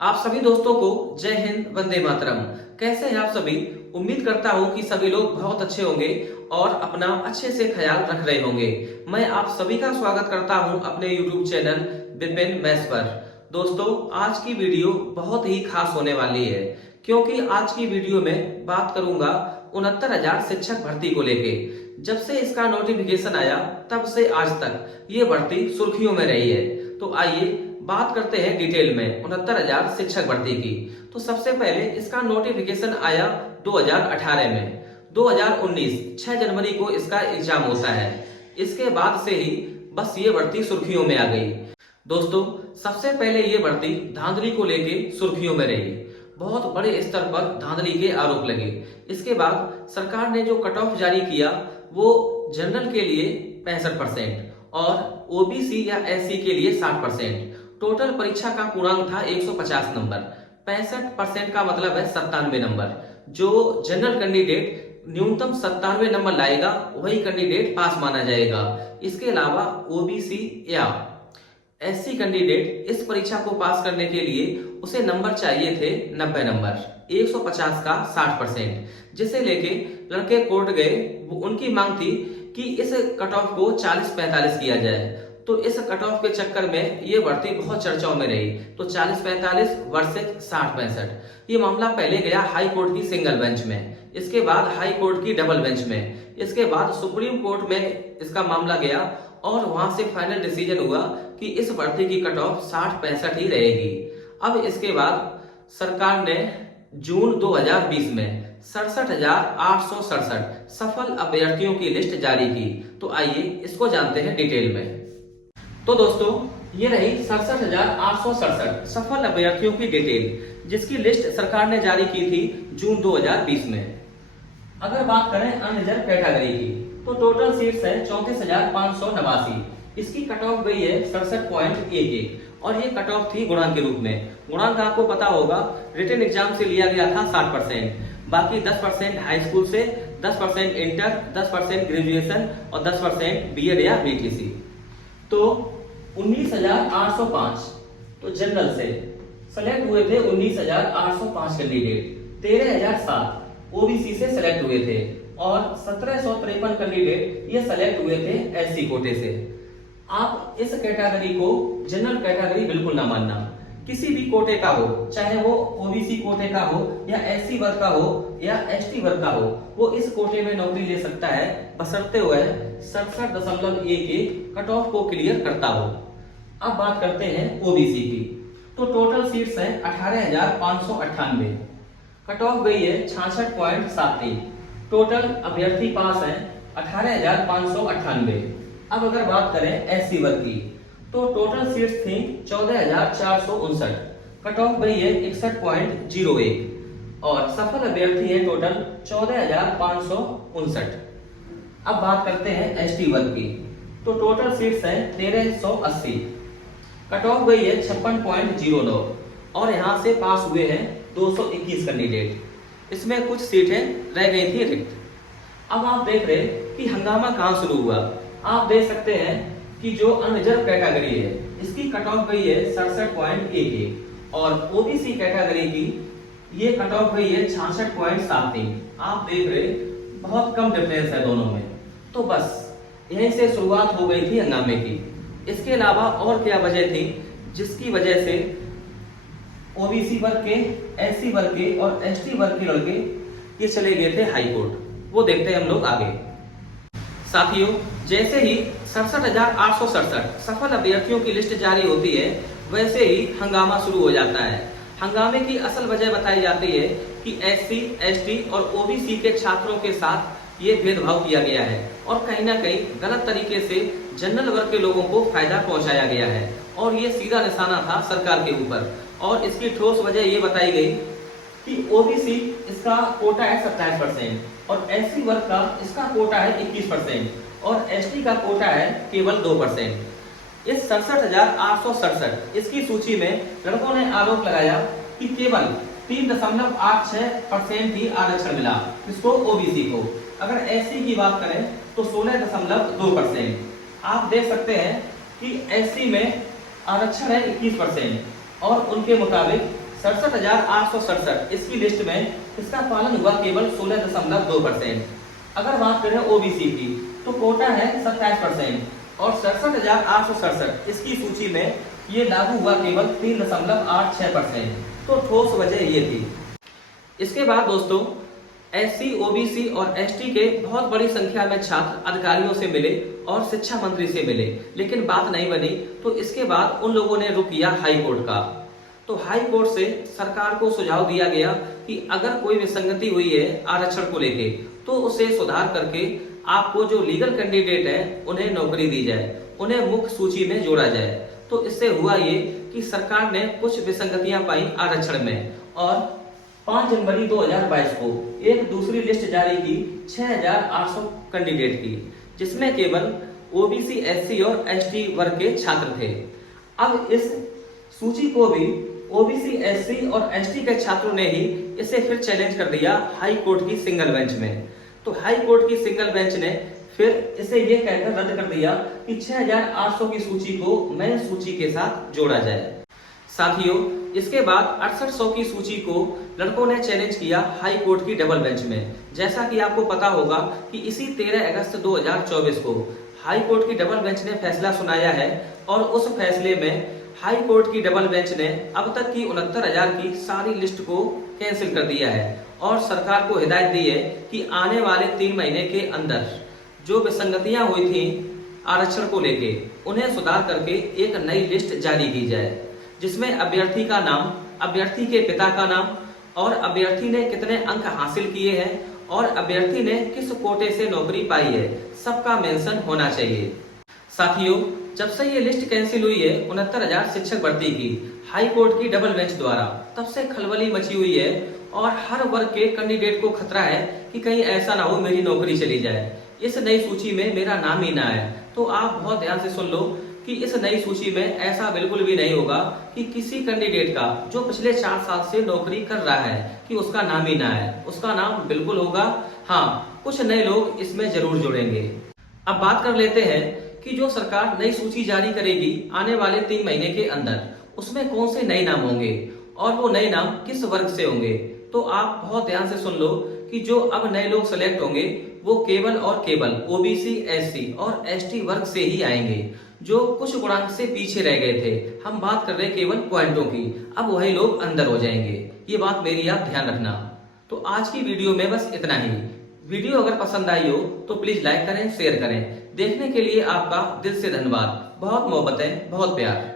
आप सभी दोस्तों को जय हिंद, वंदे मातरम। कैसे हैं आप सभी? उम्मीद करता हूं कि सभी लोग बहुत अच्छे होंगे और अपना अच्छे से ख्याल रख रहे होंगे। मैं आप सभी का स्वागत करता हूं अपने YouTube चैनल विपिन मैथ्स पर। दोस्तों, आज की वीडियो बहुत ही खास होने वाली है, क्योंकि आज की वीडियो में बात करूंगा 69,000 शिक्षक भर्ती को लेके। जब से इसका नोटिफिकेशन आया तब से आज तक ये भर्ती सुर्खियों में रही है। तो आइए बात करते हैं डिटेल में 69,000 शिक्षक भर्ती की। तो सबसे पहले इसका नोटिफिकेशन आया 2018 में। 2019 6 जनवरी को इसका एग्जाम होता है। इसके बाद से ही बस ये भर्ती सुर्खियों में आ गई। दोस्तों, सबसे पहले ये भर्ती धांधली को लेके सुर्खियों में रही। बहुत बड़े स्तर पर धांधली के आरोप लगे। इसके बाद सरकार ने जो कट ऑफ जारी किया वो जनरल के लिए 65% और ओबीसी या एससी के लिए 60%। टोटल परीक्षा का पूर्णांक था 150 नंबर। 65% का मतलब है 97 नंबर। जो जनरल कैंडिडेट न्यूनतम 97 नंबर लाएगा वही कैंडिडेट पास माना जाएगा। इसके अलावा ओबीसी या एससी कैंडिडेट इस परीक्षा को पास करने के लिए उसे नंबर चाहिए थे 90 नंबर। 150 का 60%, जिसे लेके लड़के कोर्ट गए। उनकी मांग थी कि इस कट ऑफ को 40-45 किया जाए। तो इस कट ऑफ के चक्कर में ये भर्ती बहुत चर्चाओं में रही। तो 40-45 वर्सेज 60-65 ये मामला पहले गया हाई कोर्ट की सिंगल बेंच में, इसके बाद हाई कोर्ट की डबल बेंच में, इसके बाद सुप्रीम कोर्ट में इसका मामला गया और वहां से फाइनल डिसीजन हुआ कि इस भर्ती की कट ऑफ 60-65 ही रहेगी। अब इसके बाद सरकार ने जून 2020 में 67,867 सफल अभ्यर्थियों की लिस्ट जारी की। तो आइए इसको जानते हैं डिटेल में। तो दोस्तों, ये रही 67,867 सफल अभ्यर्थियों की डिटेल, जिसकी लिस्ट सरकार ने जारी की थी जून 2020 में। अगर बात करें अनरिजर्व कैटेगरी की तो टोटल सीट्स है 34,589। इसकी कट ऑफ गई है 67.11 और ये कट ऑफ थी गुणांक के रूप में। गुणांक आपको पता होगा, रिटन एग्जाम से लिया गया था 60%, बाकी 10% हाई स्कूल से, 10% इंटर, 10% ग्रेजुएशन और 10% बीएड या बीटीसी। तो 19,805 तो जनरल से सेलेक्ट हुए थे 19,805 कैंडिडेट। 13,007 ओबीसी से सेलेक्ट हुए थे और 1,753 कैंडिडेट ये सेलेक्ट हुए थे एससी कोटे से। आप इस कैटेगरी को जनरल कैटेगरी बिल्कुल ना मानना। किसी भी कोटे का हो, चाहे वो ओबीसी कोटे का हो या एससी वर्ग का हो या एसटी वर्ग का हो, वो इस कोटे में नौकरी ले सकता है बशर्ते हुए 67.11 कट ऑफ को क्लियर करता हो। अब बात करते हैं ओबीसी की। तो टोटल सीट्स हैं 18,598। कट ऑफ गई है 66.73। टोटल अभ्यर्थी पास हैं 18,598। अब अगर बात करें एससी वर्ग की तो टोटल सीट्स थी 14,459। कट ऑफ गई है 61.01 और सफल अभ्यर्थी है टोटल 14,559। अब बात करते हैं एसटी वर्ग की तो टोटल सीट्स हैं 1,380। कट ऑफ गई है 56.09 और यहां से पास हुए हैं 221 कैंडिडेट। इसमें कुछ सीटें रह गई थी रिक्त। अब आप देख रहे कि हंगामा कहां शुरू हुआ। आप देख सकते हैं कि जो अनरिजर्व कैटेगरी है इसकी कट ऑफ गई है 67.11 और ओबीसी कैटेगरी की ये कट ऑफ गई है 66.73। आप देख रहे बहुत कम डिफरेंस है दोनों में। तो बस यहीं से शुरुआत हो गई थी हंगामे की। इसके अलावा और क्या वजह थी जिसकी वजह से ओबीसी वर्ग के, एससी वर्ग के और एसटी वर्ग के लड़के ये चले गए थे हाई कोर्ट? वो देखते हैं हम लोग आगे। साथियों, जैसे ही 67,867 सफल अभ्यर्थियों की लिस्ट जारी होती है वैसे ही हंगामा शुरू हो जाता है। हंगामे की असल वजह बताई जाती है कि एससी, एसटी और ओबीसी के छात्रों के साथ ये भेदभाव किया गया है और कहीं ना कहीं गलत तरीके से जनरल वर्ग के लोगों को फायदा पहुंचाया गया है और ये सीधा निशाना था सरकार के ऊपर। और इसकी ठोस वजह ये बताई गई कि ओबीसी इसका कोटा है 27% और एससी वर्ग का इसका कोटा है 21% और एसटी का कोटा है केवल 2%। इस 67,867 इसकी सूची में लड़कों ने आरोप लगाया कि केवल 3.86% ही आरक्षण मिला इसको ओबीसी को। अगर एससी की बात करें तो 16.2%। आप देख सकते हैं कि एससी में आरक्षण है 21% और उनके मुताबिक 67,867 इसकी लिस्ट में इसका पालन हुआ केवल 16.2%। अगर बात करें ओबीसी की तो कोटा है 27% और 67,867 इसकी सूची में ये लागू हुआ केवल 3.86%। तो ठोस वजह ये थी। इसके बाद दोस्तों एससी, ओबीसी और एसटी के बहुत बड़ी संख्या में छात्र अधिकारियों से मिले और शिक्षा मंत्री से मिले, लेकिन बात नहीं बनी। तो इसके बाद उन लोगों ने रुख किया हाई कोर्ट का। तो हाई कोर्ट से सरकार को सुझाव दिया गया कि अगर कोई विसंगति हुई है आरक्षण को लेके तो उसे सुधार करके आपको जो लीगल कैंडिडेट है उन्हें नौकरी दी जाए, उन्हें मुख्य सूची में जोड़ा जाए। तो इससे हुआ ये कि सरकार ने कुछ विसंगतियां पाई आरक्षण में और 5 जनवरी 2022 को एक दूसरी लिस्ट जारी की 6,800 कैंडिडेट की, जिसमें केवल ओबीसी, एससी और एसटी वर्ग के छात्र थे। अब इस सूची को भी ओबीसी, एससी और एसटी के छात्रों ने ही इसे फिर चैलेंज कर दिया हाई कोर्ट की सिंगल बेंच में। तो हाई कोर्ट की सिंगल बेंच ने फिर इसे ये कहकर रद्द कर दिया कि 6,800 की सूची को मेन सूची के साथ जोड़ा जाए। साथियों, इसके बाद 6800 की सूची को लड़कों ने चैलेंज किया हाई कोर्ट की डबल बेंच में। जैसा कि आपको पता होगा कि इसी 13 अगस्त 2024 को हाई कोर्ट की डबल बेंच ने फैसला सुनाया है और उस फैसले में हाई कोर्ट की डबल बेंच ने अब तक की 69,000 की सारी लिस्ट को कैंसिल कर दिया है और सरकार को हिदायत दी है कि आने वाले 3 महीने के अंदर जो विसंगतियां हुई थी आरक्षण को लेके उन्हें सुधार करके एक नई लिस्ट जारी की जाए, जिसमें अभ्यर्थी का नाम, अभ्यर्थी के पिता का नाम और अभ्यर्थी ने कितने अंक हासिल किए हैं और अभ्यर्थी ने किस कोटे से नौकरी पाई है, सबका मेंशन होना चाहिए। साथियों, जब से ये लिस्ट कैंसिल हुई है 69,000 शिक्षक भर्ती की हाई कोर्ट की डबल बेंच द्वारा, तब से खलबली मची हुई है और हर वर्ग के कैंडिडेट को खतरा है कि कहीं ऐसा ना हो मेरी नौकरी चली जाए, इस नई सूची में मेरा नाम ही ना आए। तो आप बहुत ध्यान से सुन लो कि इस नई सूची में ऐसा बिल्कुल भी नहीं होगा कि किसी कैंडिडेट का जो पिछले 4 साल से नौकरी कर रहा है कि उसका नाम ही ना आए। उसका नाम बिल्कुल होगा। हाँ, कुछ नए लोग इसमें जरूर जुड़ेंगे। अब बात कर लेते हैं कि जो सरकार नई सूची जारी करेगी आने वाले 3 महीने के अंदर, उसमें कौन से नए नाम होंगे और वो नए नाम किस वर्ग से होंगे। तो आप बहुत ध्यान से सुन लो कि जो अब नए लोग सेलेक्ट होंगे वो केवल और केवल ओबीसी, एससी और एसटी वर्ग से ही आएंगे, जो कुछ गुणांक से पीछे रह गए थे। हम बात कर रहे हैं केवल पॉइंटों की, अब वही लोग अंदर हो जाएंगे। ये बात मेरी आप ध्यान रखना। तो आज की वीडियो में बस इतना ही। वीडियो अगर पसंद आई हो तो प्लीज लाइक करें, शेयर करें। देखने के लिए आपका दिल से धन्यवाद। बहुत मोहब्बत है, बहुत प्यार।